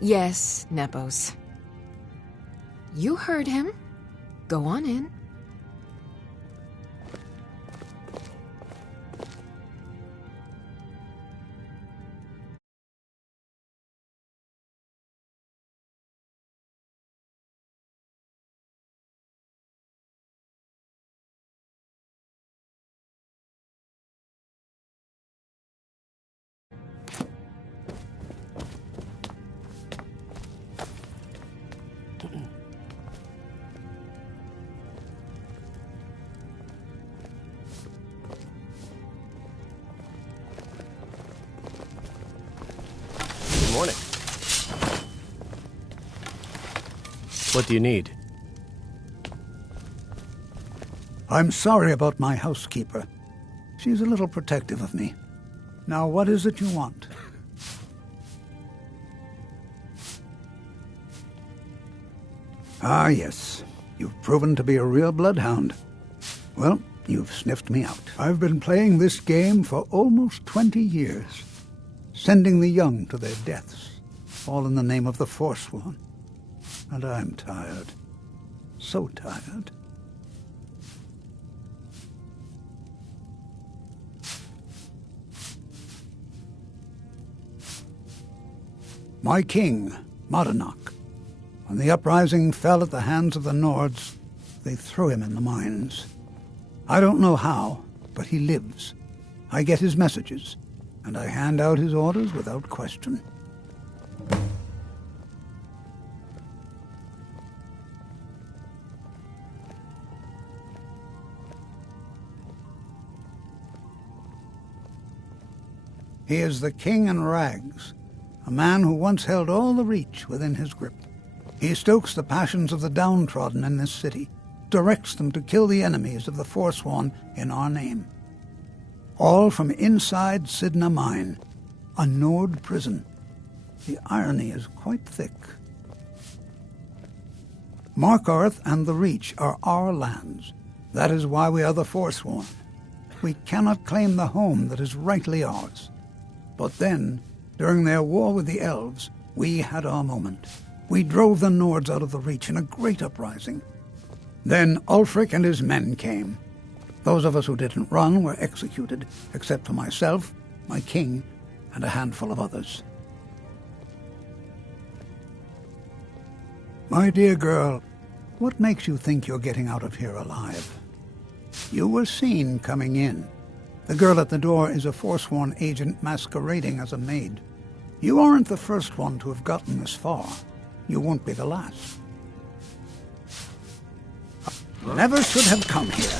Yes, Nepos. You heard him. Go on in. Good morning. What do you need? I'm sorry about my housekeeper. She's a little protective of me. Now, what is it you want? Ah, yes. You've proven to be a real bloodhound. Well, you've sniffed me out. I've been playing this game for almost 20 years, sending the young to their deaths, all in the name of the Forsworn. And I'm tired. So tired. My king, Madanach, when the uprising fell at the hands of the Nords, they threw him in the mines. I don't know how, but he lives. I get his messages, and I hand out his orders without question. He is the king in rags, a man who once held all the Reach within his grip. He stokes the passions of the downtrodden in this city, directs them to kill the enemies of the Forsworn in our name. All from inside Sidna Mine, a Nord prison. The irony is quite thick. Markarth and the Reach are our lands. That is why we are the Forsworn. We cannot claim the home that is rightly ours. But then, during their war with the Elves, we had our moment. We drove the Nords out of the Reach in a great uprising. Then Ulfric and his men came. Those of us who didn't run were executed, except for myself, my king, and a handful of others. My dear girl, what makes you think you're getting out of here alive? You were seen coming in. The girl at the door is a Forsworn agent masquerading as a maid. You aren't the first one to have gotten this far. You won't be the last. Never should have come here.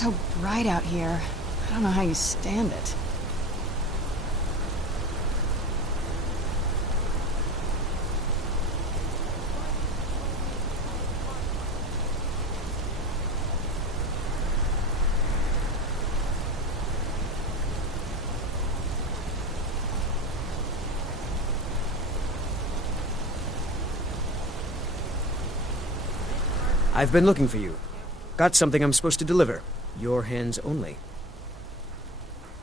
so bright out here. I don't know how you stand it. I've been looking for you. Got something I'm supposed to deliver. Your hands only.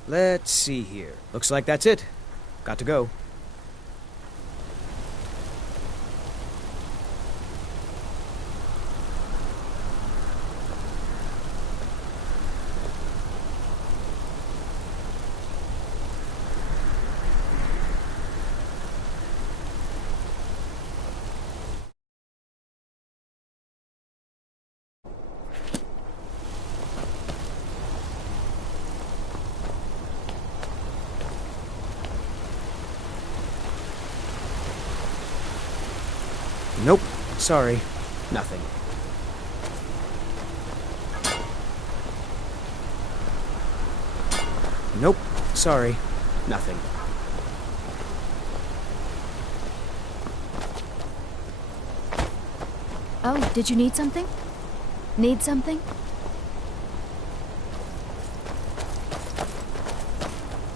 Let's see here. Looks like that's it. Got to go. Nope. Sorry. Nothing. Nope. Sorry. Nothing. Oh, did you need something? Need something?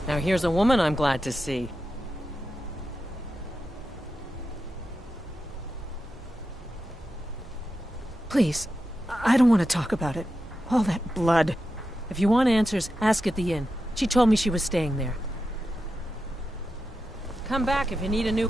Now here's a woman I'm glad to see. Please, I don't want to talk about it. All that blood. If you want answers, ask at the inn. She told me she was staying there. Come back if you need a new...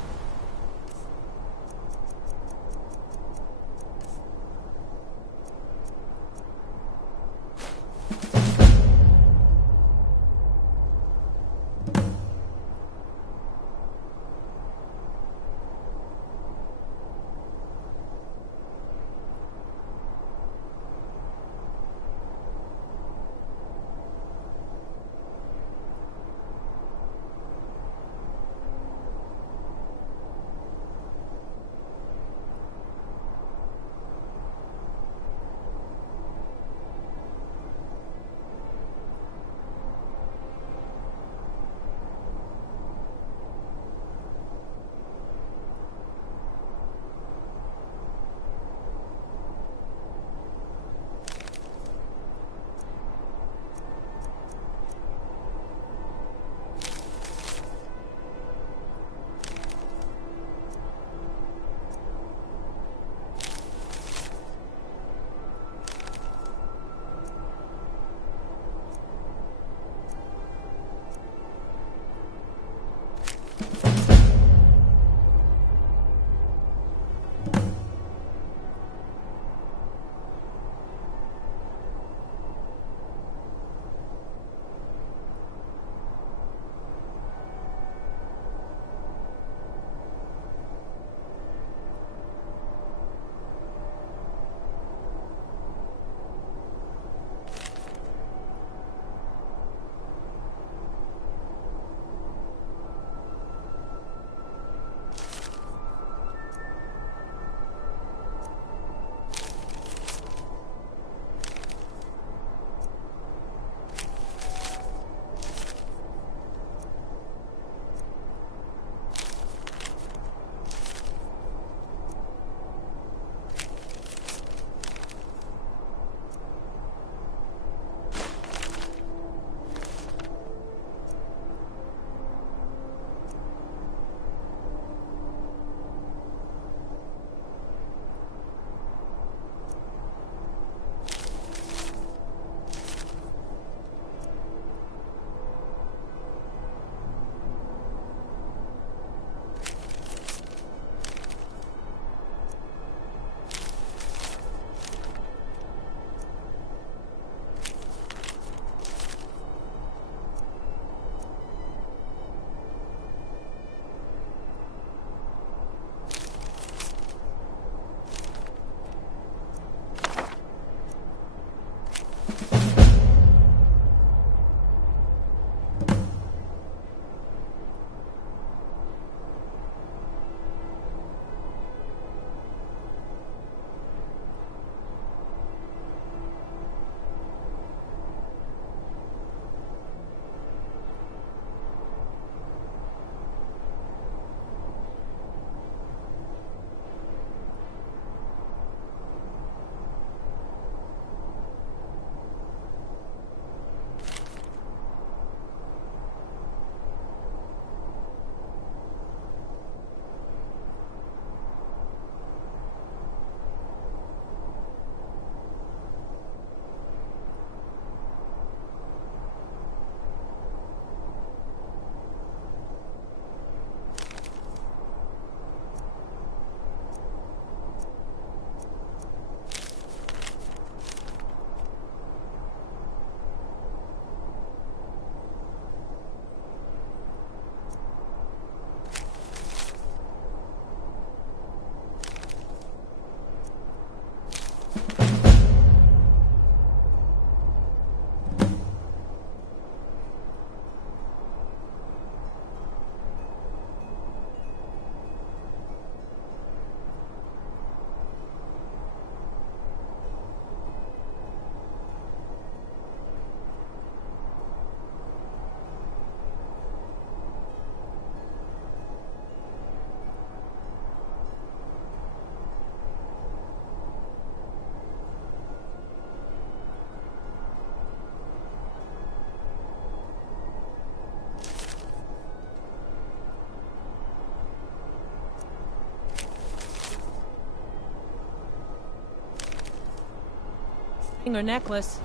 Ring or necklace.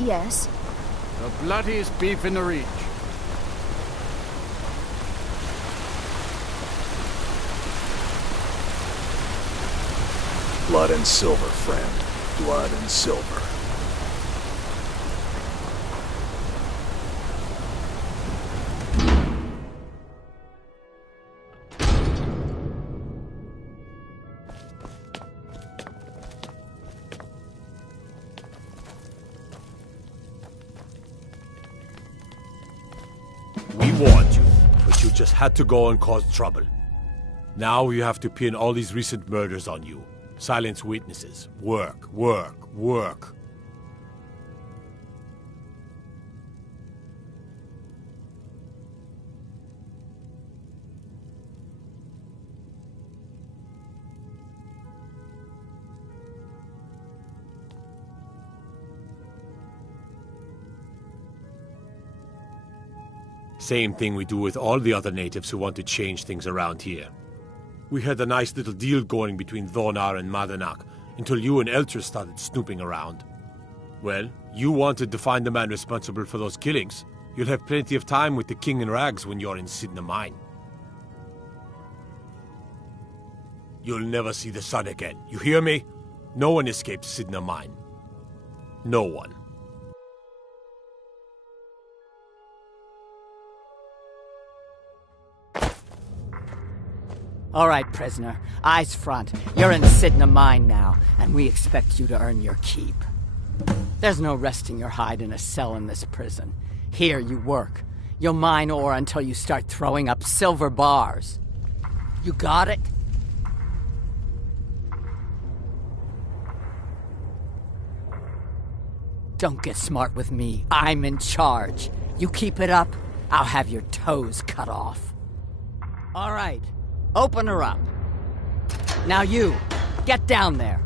Yes. The bloodiest beef in the Reach. Blood and silver, friend. Blood and silver. We warned you, but you just had to go and cause trouble. Now you have to pin all these recent murders on you. Silence witnesses. Work, work, work. Same thing we do with all the other natives who want to change things around here. We had a nice little deal going between Thonar and Madanak until you and Elcher started snooping around. Well, you wanted to find the man responsible for those killings. You'll have plenty of time with the King in Rags when you're in Sidna Mine. You'll never see the sun again. You hear me? No one escapes Sidna Mine. No one. All right, prisoner. Eyes front. You're in Sidna Mine now, and we expect you to earn your keep. There's no resting your hide in a cell in this prison. Here you work. You'll mine ore until you start throwing up silver bars. You got it? Don't get smart with me. I'm in charge. You keep it up, I'll have your toes cut off. All right. Open her up. Now you, get down there.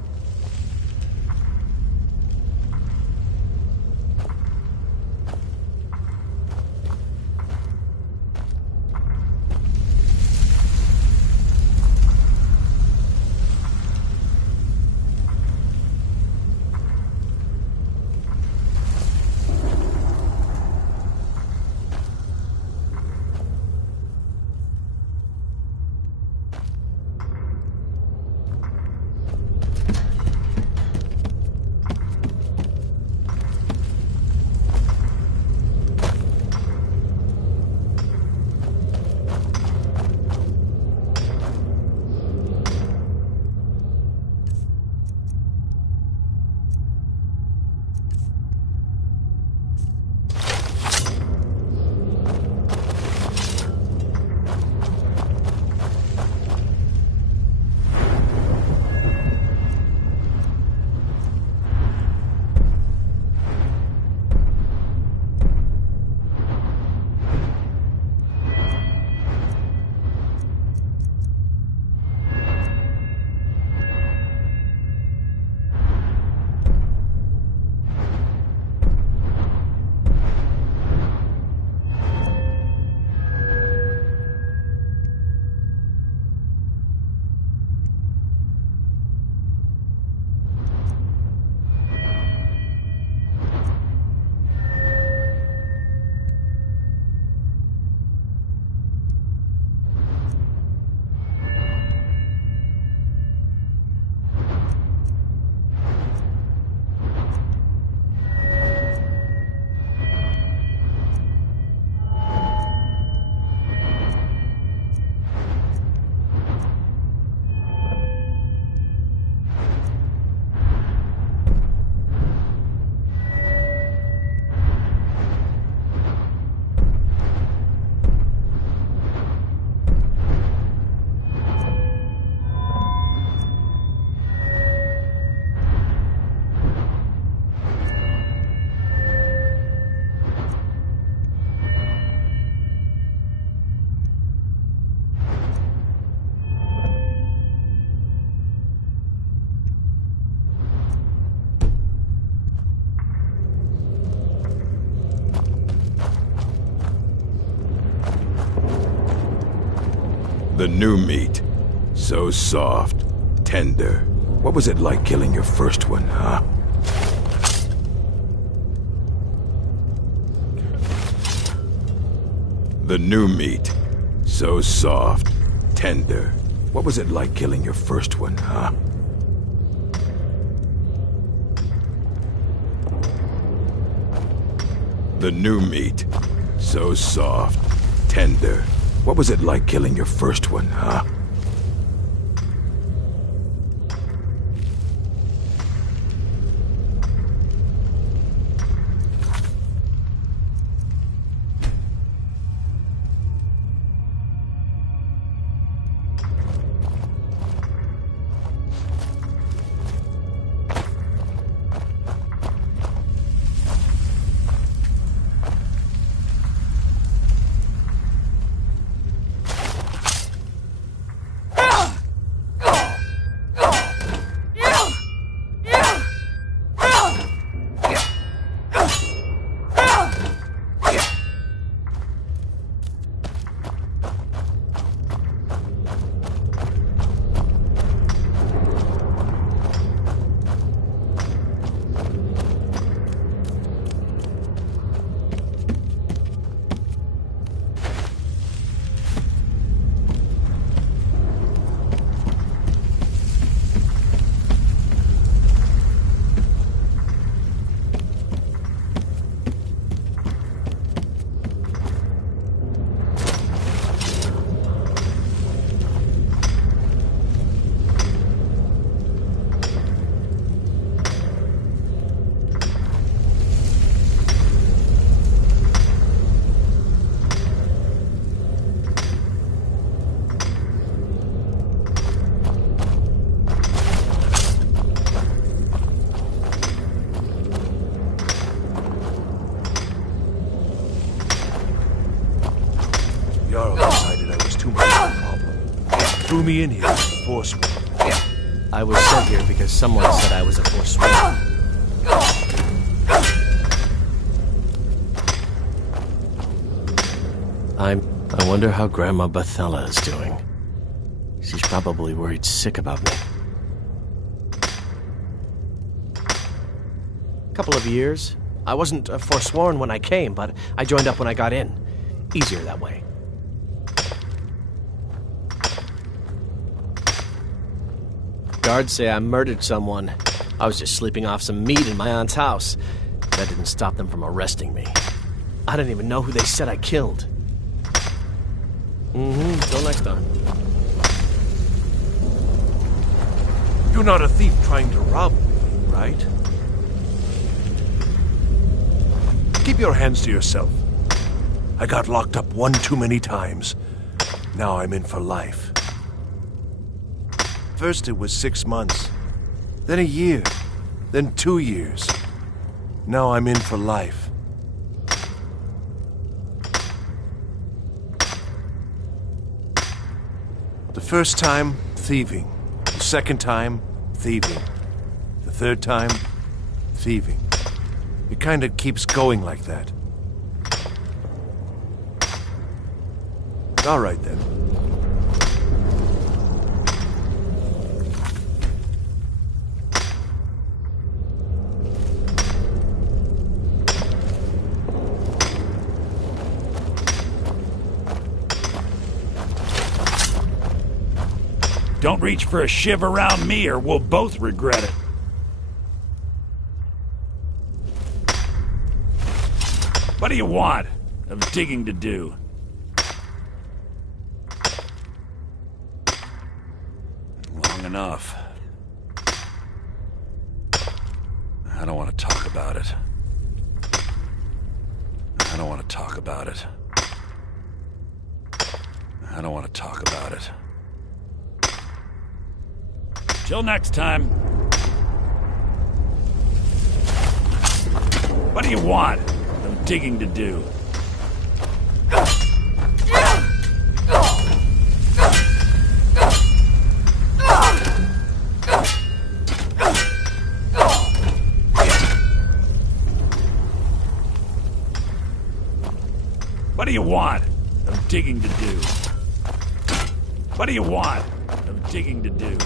The new meat. So soft, tender. What was it like killing your first one, huh? The new meat. So soft, tender. What was it like killing your first one, huh? The new meat. So soft, tender. What was it like killing your first one, huh? Jarl decided I was too much of a problem. Threw me in here as a Forsworn. I was sent here because someone said I was a Forsworn. I wonder how Grandma Bethella is doing. She's probably worried sick about me. Couple of years. I wasn't a Forsworn when I came, but I joined up when I got in. Easier that way. Guards say I murdered someone. I was just sleeping off some meat in my aunt's house. That didn't stop them from arresting me. I didn't even know who they said I killed. Till next time. You're not a thief trying to rob me, right? Keep your hands to yourself. I got locked up one too many times. Now I'm in for life. First it was 6 months, then a year, then 2 years. Now I'm in for life. The first time, thieving. The second time, thieving. The third time, thieving. It kind of keeps going like that. All right, then. Don't reach for a shiv around me or we'll both regret it. What do you want? Of digging to do. Long enough. I don't want to talk about it. I don't want to talk about it. I don't want to talk about it. Till next time. What do you want? Of digging to do. What do you want? Of digging to do. What do you want? I've digging to do.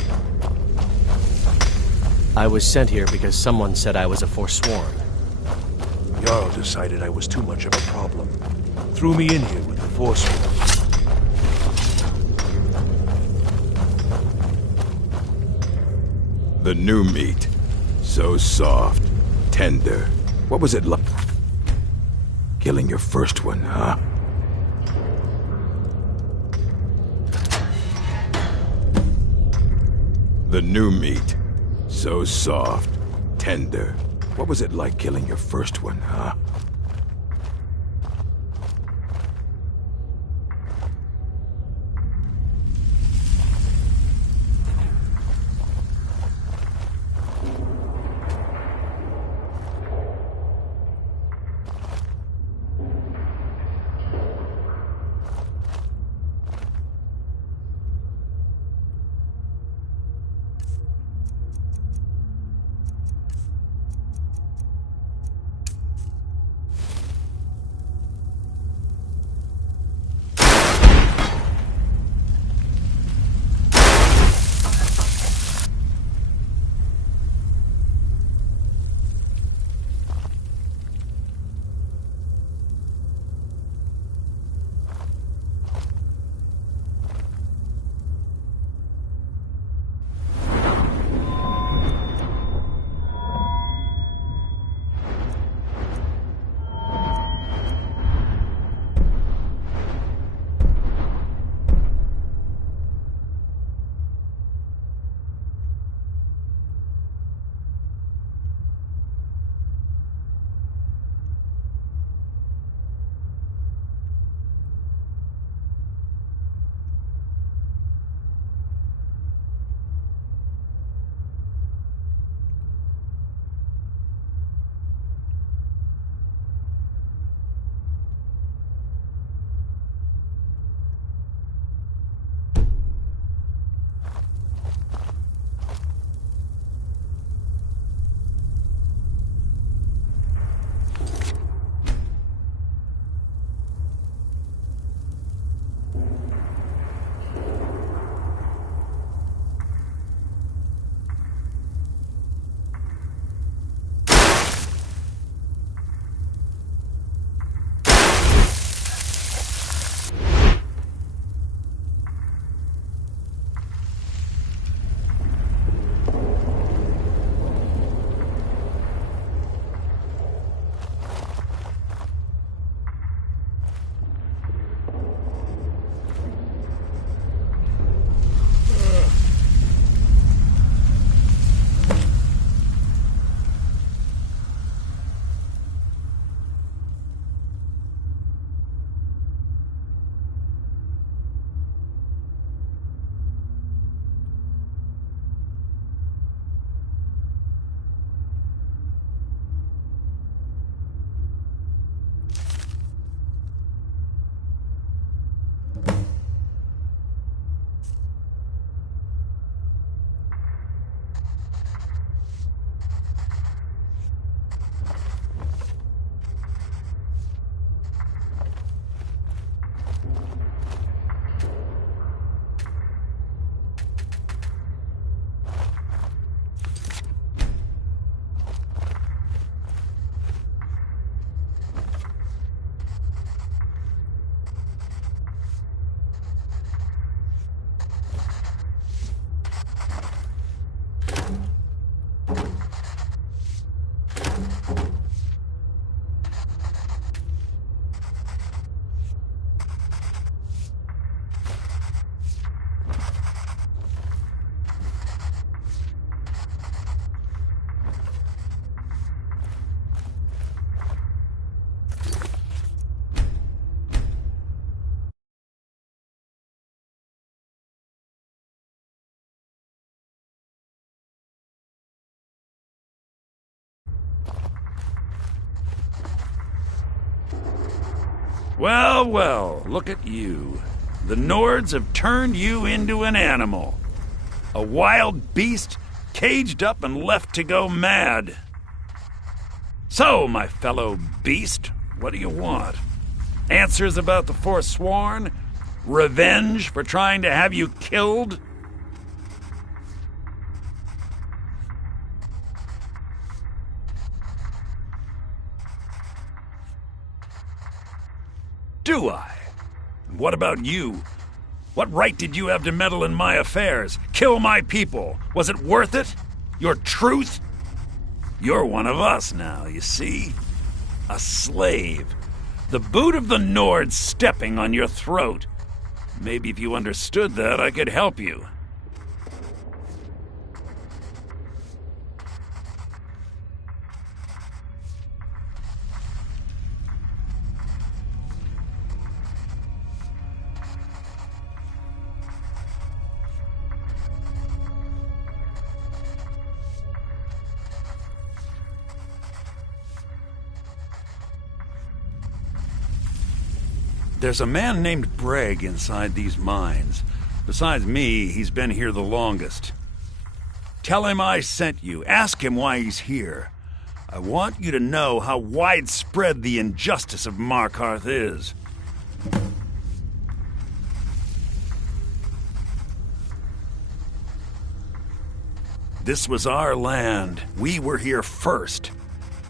I was sent here because someone said I was a Forsworn. Jarl decided I was too much of a problem. Threw me in here with the Forsworn. The new meat. So soft, tender. What was it like? Killing your first one, huh? The new meat. So soft, tender. What was it like killing your first one, huh? Well, well, look at you. The Nords have turned you into an animal. A wild beast caged up and left to go mad. So, my fellow beast, what do you want? Answers about the Forsworn? Revenge for trying to have you killed? Do I? And what about you? What right did you have to meddle in my affairs? Kill my people? Was it worth it? Your truth? You're one of us now, you see? A slave. The boot of the Nord stepping on your throat. Maybe if you understood that, I could help you. There's a man named Bragg inside these mines. Besides me, he's been here the longest. Tell him I sent you. Ask him why he's here. I want you to know how widespread the injustice of Markarth is. This was our land. We were here first.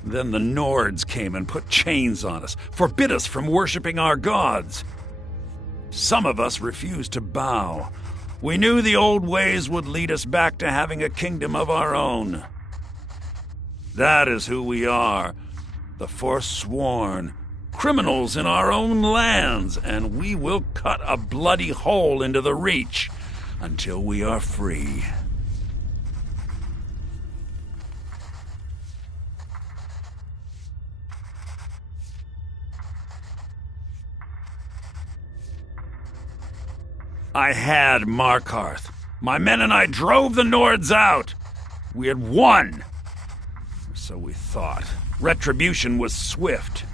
Then the Nords came and put chains on us, forbid us from worshipping our gods. Some of us refused to bow. We knew the old ways would lead us back to having a kingdom of our own. That is who we are, the Forsworn, criminals in our own lands, and we will cut a bloody hole into the Reach until we are free. I had Markarth. My men and I drove the Nords out. We had won. So we thought. Retribution was swift.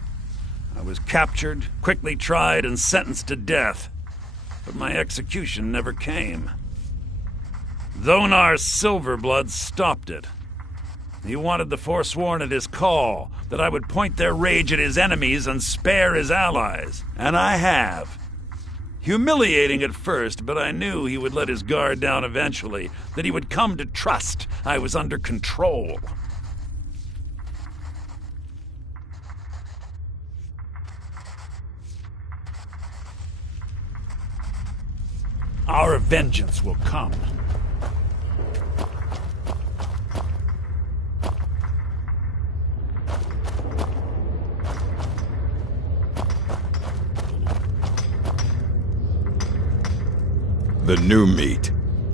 I was captured, quickly tried, and sentenced to death. But my execution never came. Dhonar's Silverblood stopped it. He wanted the Forsworn at his call, that I would point their rage at his enemies and spare his allies. And I have. Humiliating at first, but I knew he would let his guard down eventually, that he would come to trust I was under control. Our vengeance will come. The new meat.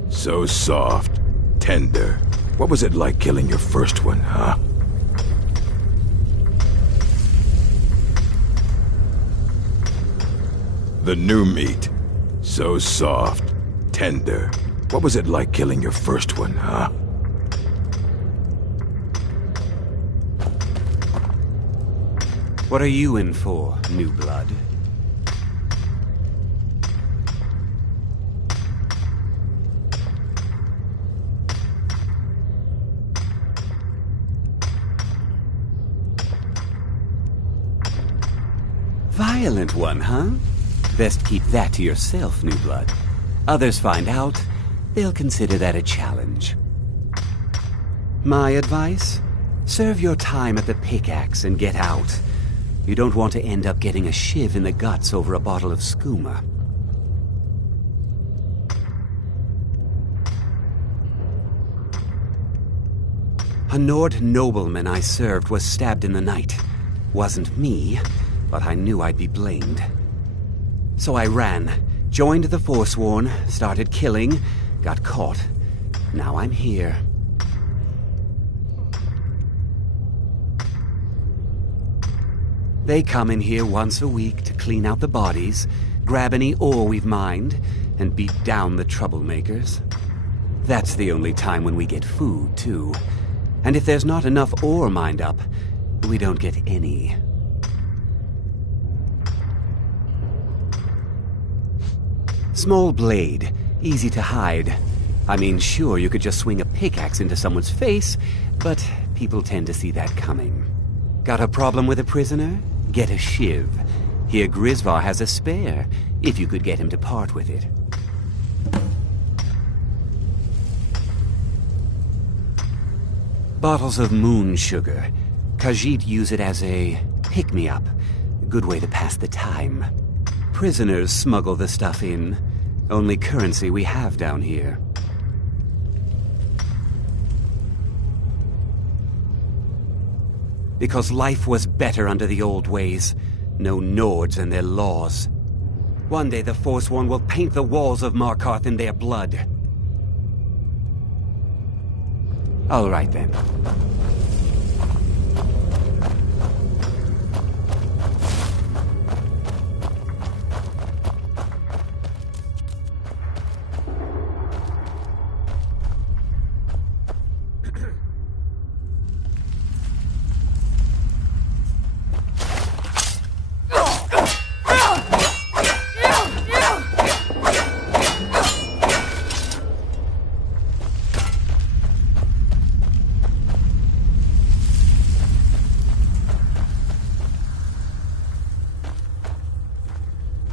So soft, tender. What was it like killing your first one, huh? The new meat. So soft, tender. What was it like killing your first one, huh? What are you in for, new blood? Violent one, huh? Best keep that to yourself, new blood. Others find out, they'll consider that a challenge. My advice? Serve your time at the pickaxe and get out. You don't want to end up getting a shiv in the guts over a bottle of skooma. A Nord nobleman I served was stabbed in the night. Wasn't me, but I knew I'd be blamed. So I ran, joined the Forsworn, started killing, got caught. Now I'm here. They come in here once a week to clean out the bodies, grab any ore we've mined, and beat down the troublemakers. That's the only time when we get food, too. And if there's not enough ore mined up, we don't get any. Small blade, easy to hide. I mean, sure, you could just swing a pickaxe into someone's face, but people tend to see that coming. Got a problem with a prisoner? Get a shiv. Here Grisvar has a spare, if you could get him to part with it. Bottles of moon sugar. Khajiit use it as a pick-me-up. Good way to pass the time. Prisoners smuggle the stuff in. Only currency we have down here. Because life was better under the old ways. No Nords and their laws. One day the Forsworn will paint the walls of Markarth in their blood. All right then.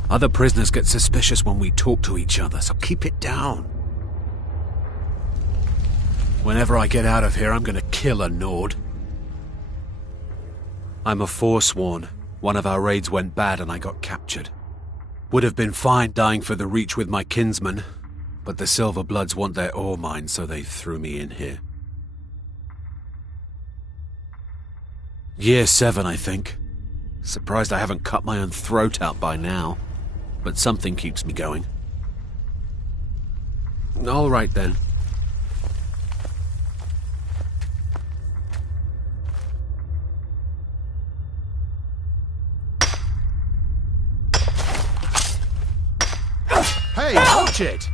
Other prisoners get suspicious when we talk to each other, so keep it down. Whenever I get out of here, I'm gonna kill a Nord. I'm a Forsworn. One of our raids went bad and I got captured. Would have been fine dying for the Reach with my kinsmen, but the Silverbloods want their ore mine, so they threw me in here. Year 7, I think. Surprised I haven't cut my own throat out by now. But something keeps me going. All right, then. Hey, watch it!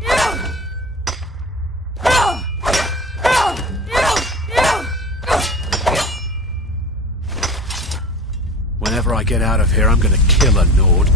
Whenever I get out of here, I'm gonna kill a Nord.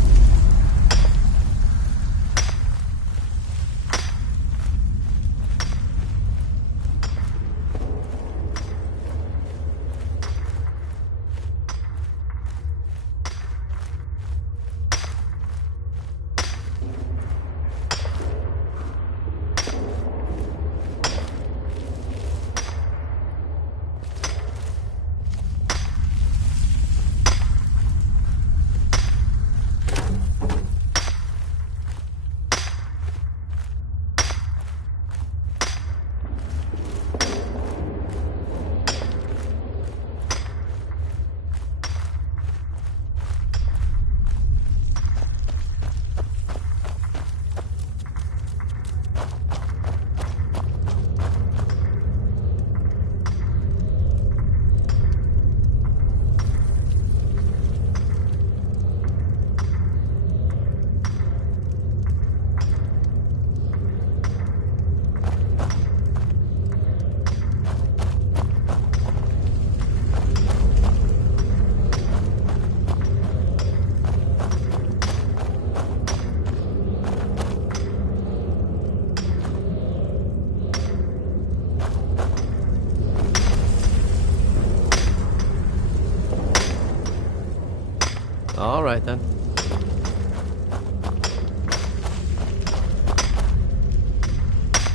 All right, then.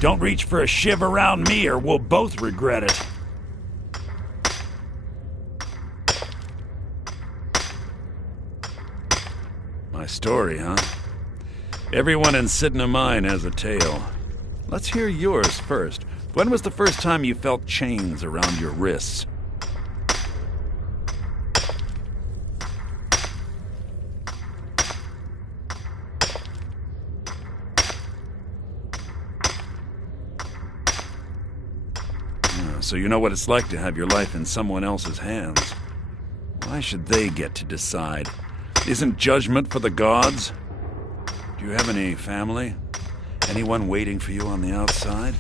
Don't reach for a shiv around me or we'll both regret it. My story, huh? Everyone in Sidna Mine has a tale. Let's hear yours first. When was the first time you felt chains around your wrists? So you know what it's like to have your life in someone else's hands. Why should they get to decide? Isn't judgment for the gods? Do you have any family? Anyone waiting for you on the outside?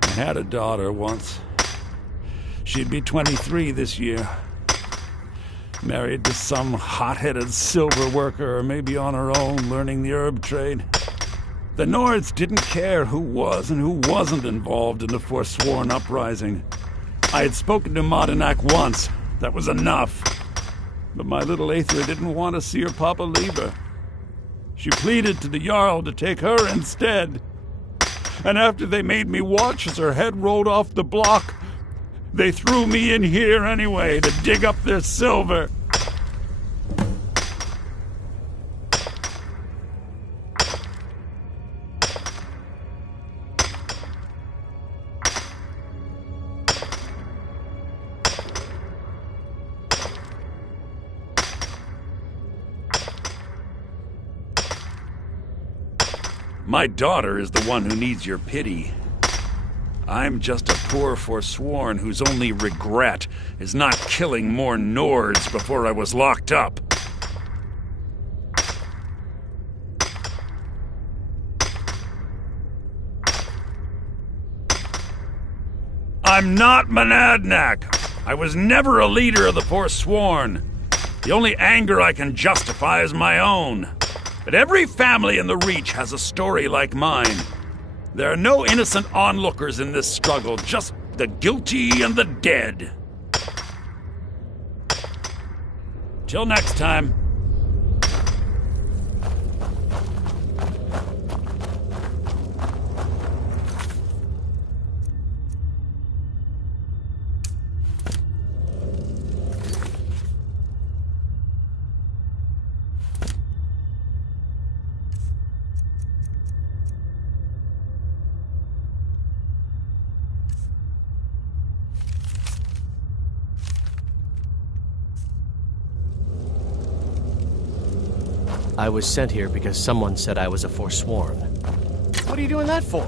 I had a daughter once. She'd be 23 this year. Married to some hot-headed silver worker, or maybe on her own, learning the herb trade. The Nords didn't care who was and who wasn't involved in the Forsworn uprising. I had spoken to Madanak once. That was enough. But my little Aethra didn't want to see her papa leave her. She pleaded to the Jarl to take her instead. And after they made me watch as her head rolled off the block, they threw me in here anyway to dig up their silver. My daughter is the one who needs your pity. I'm just a poor Forsworn whose only regret is not killing more Nords before I was locked up. I'm not Monadnack. I was never a leader of the Forsworn. The only anger I can justify is my own. But every family in the Reach has a story like mine. There are no innocent onlookers in this struggle, just the guilty and the dead. Till next time. I was sent here because someone said I was a Forsworn. What are you doing that for?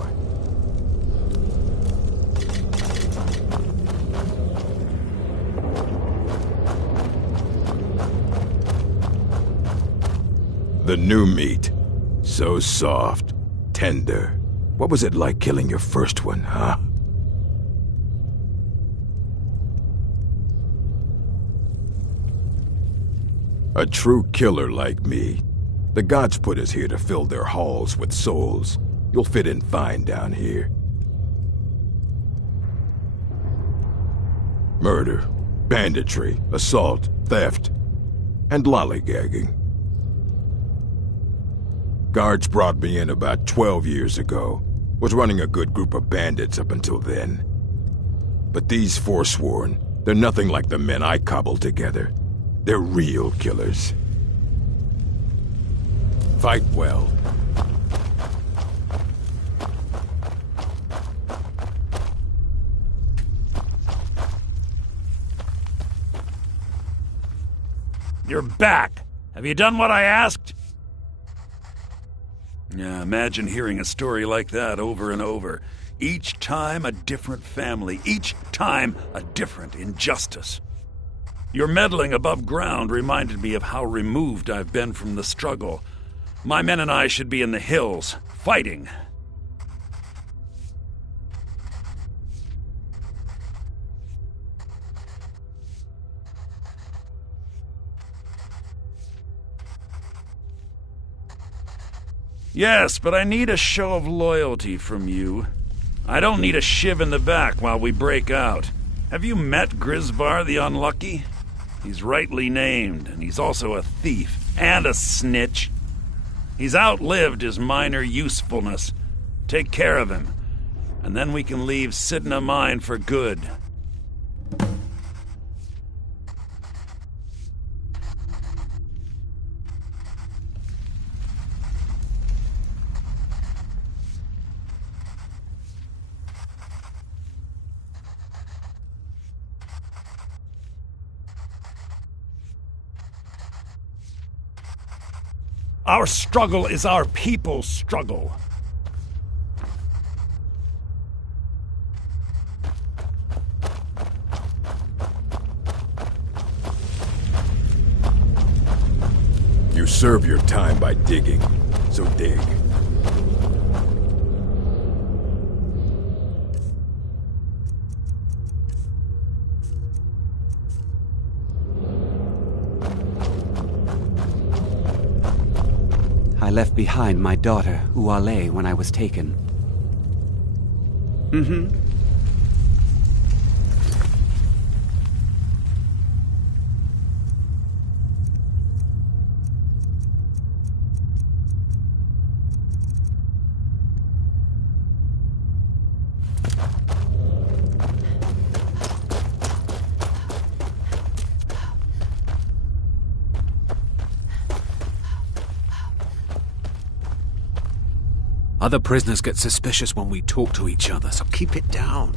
The new meat. So soft, tender. What was it like killing your first one, huh? A true killer like me. The gods put us here to fill their halls with souls. You'll fit in fine down here. Murder, banditry, assault, theft, and lollygagging. Guards brought me in about 12 years ago. Was running a good group of bandits up until then. But these Forsworn, they're nothing like the men I cobbled together. They're real killers. Fight well. You're back. Have you done what I asked? Yeah, imagine hearing a story like that over and over. Each time a different family. Each time a different injustice. Your meddling above ground reminded me of how removed I've been from the struggle. My men and I should be in the hills, fighting. Yes, but I need a show of loyalty from you. I don't need a shiv in the back while we break out. Have you met Grisvar the Unlucky? He's rightly named, and he's also a thief and a snitch. He's outlived his minor usefulness. Take care of him, and then we can leave Sidna Mine for good. Our struggle is our people's struggle. You serve your time by digging, so dig. left behind my daughter, Uale, when I was taken. Other prisoners get suspicious when we talk to each other, so keep it down.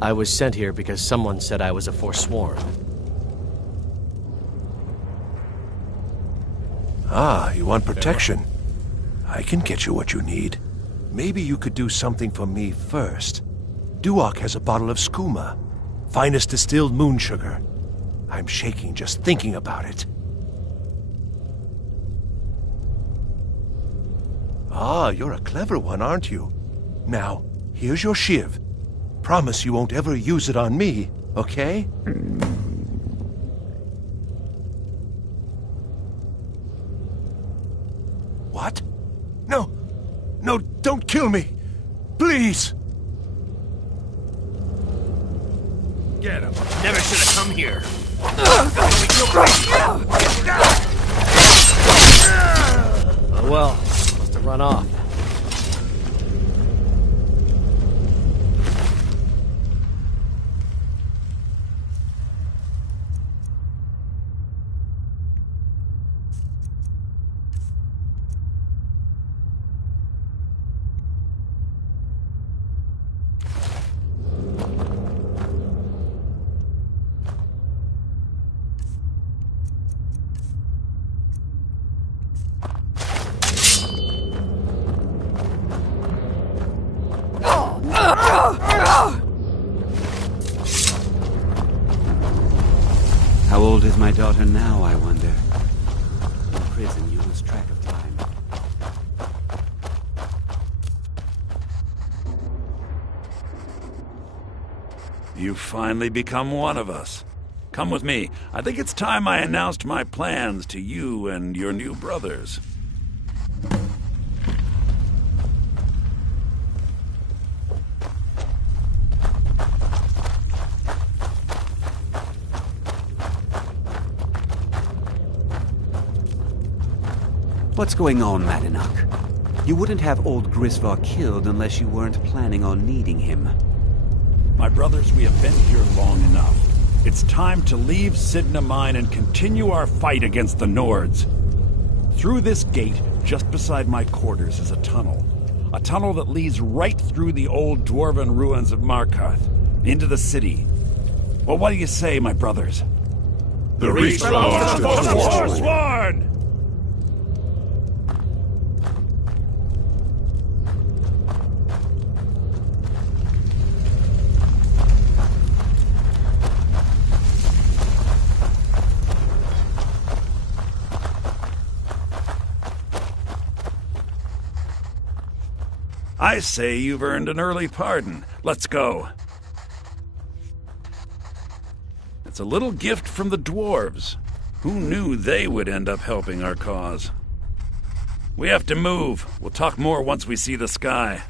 I was sent here because someone said I was a Forsworn. Ah, you want protection? I can get you what you need. Maybe you could do something for me first. Duok has a bottle of skooma, finest distilled moon sugar. I'm shaking just thinking about it. Ah, you're a clever one, aren't you? Now, here's your shiv. Promise you won't ever use it on me, okay? What? No! No, don't kill me! Please! Get him. Never should have come here. Oh well, must have run off. How old is my daughter now, I wonder? In prison, you lose track of time. You've finally become one of us. Come with me. I think it's time I announced my plans to you and your new brothers. What's going on, Madanak? You wouldn't have old Grisvar killed unless you weren't planning on needing him. My brothers, we have been here long enough. It's time to leave Sidna Mine and continue our fight against the Nords. Through this gate, just beside my quarters, is a tunnel. A tunnel that leads right through the old dwarven ruins of Markarth, into the city. Well, what do you say, my brothers? The Reach belongs to the Forsworn! I say you've earned an early pardon. Let's go. It's a little gift from the dwarves. Who knew they would end up helping our cause? We have to move. We'll talk more once we see the sky.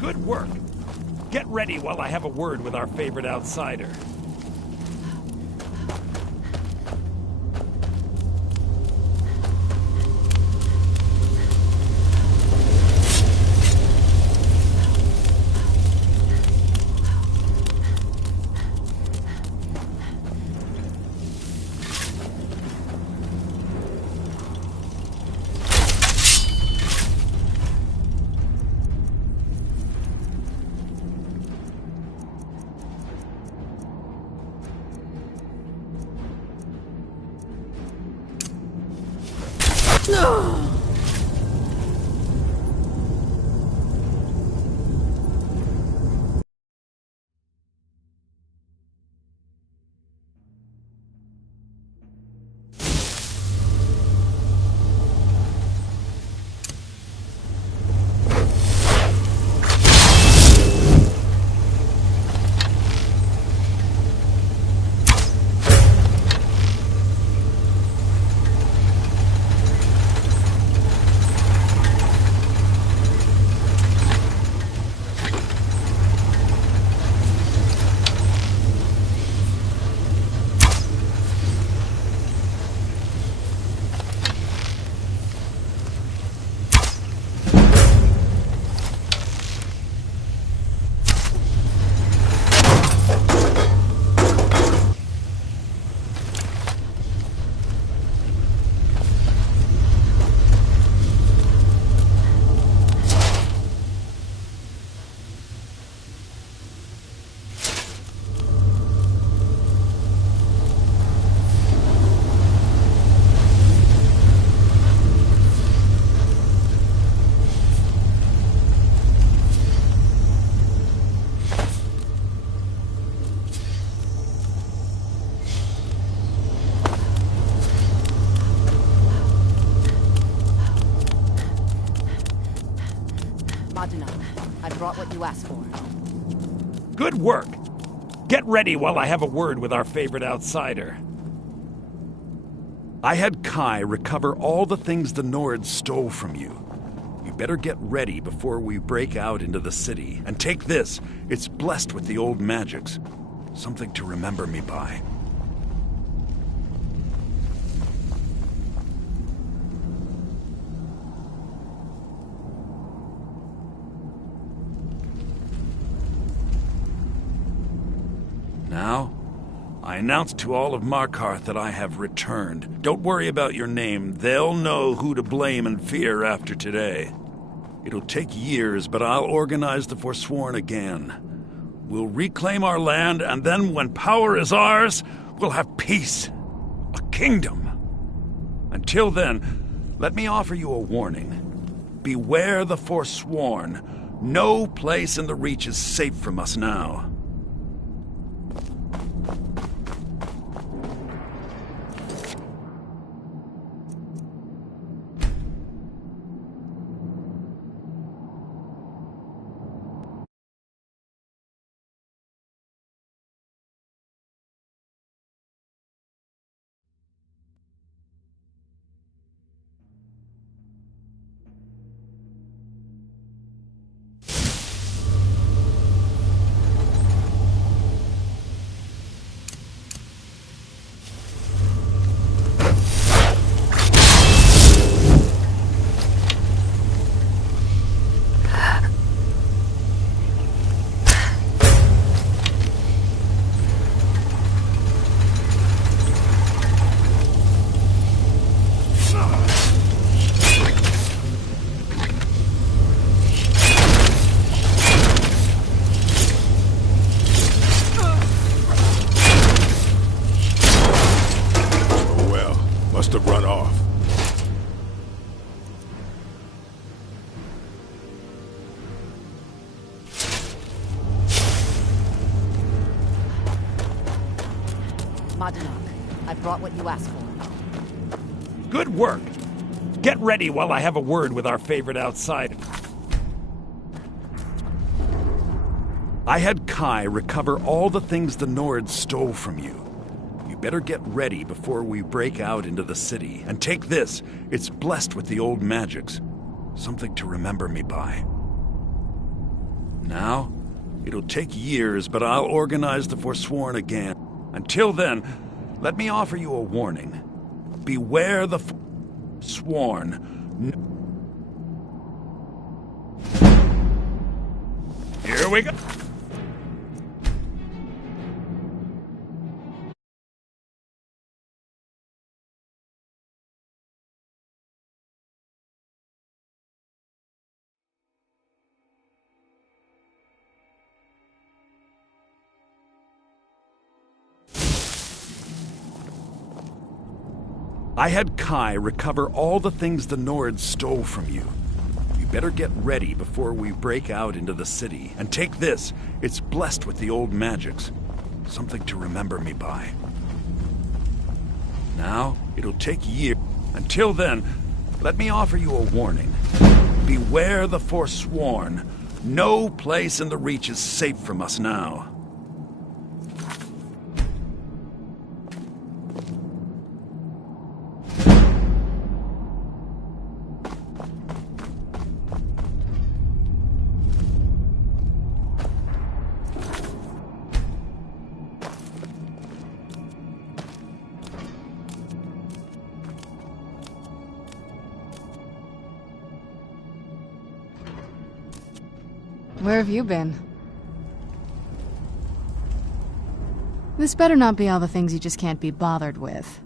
Good work. Get ready while I have a word with our favorite outsider. I brought what you asked for. Good work. Get ready while I have a word with our favorite outsider. I had Kai recover all the things the Nords stole from you. You better get ready before we break out into the city. And take this. It's blessed with the old magics. Something to remember me by. Now, I announce to all of Markarth that I have returned. Don't worry about your name. They'll know who to blame and fear after today. It'll take years, but I'll organize the Forsworn again. We'll reclaim our land, and then when power is ours, we'll have peace. A kingdom. Until then, let me offer you a warning. Beware the Forsworn. No place in the Reach is safe from us now. Must have run off. Madanak, I brought what you asked for. Good work. Get ready while I have a word with our favorite outsider. I had Kai recover all the things the Nords stole from you. You better get ready before we break out into the city. And take this. It's blessed with the old magics. Something to remember me by. Now, it'll take years, but I'll organize the Forsworn again. Until then, let me offer you a warning. Beware the Forsworn. Here we go. I had Kai recover all the things the Nords stole from you. You better get ready before we break out into the city. And take this. It's blessed with the old magics. Something to remember me by. Now, it'll take years. Until then, let me offer you a warning. Beware the Forsworn. No place in the Reach is safe from us now. Where have you been? This better not be all the things you just can't be bothered with.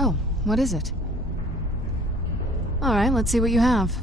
Oh, what is it? All right, let's see what you have.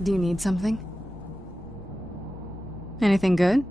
Do you need something? Anything good?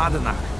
Madanach,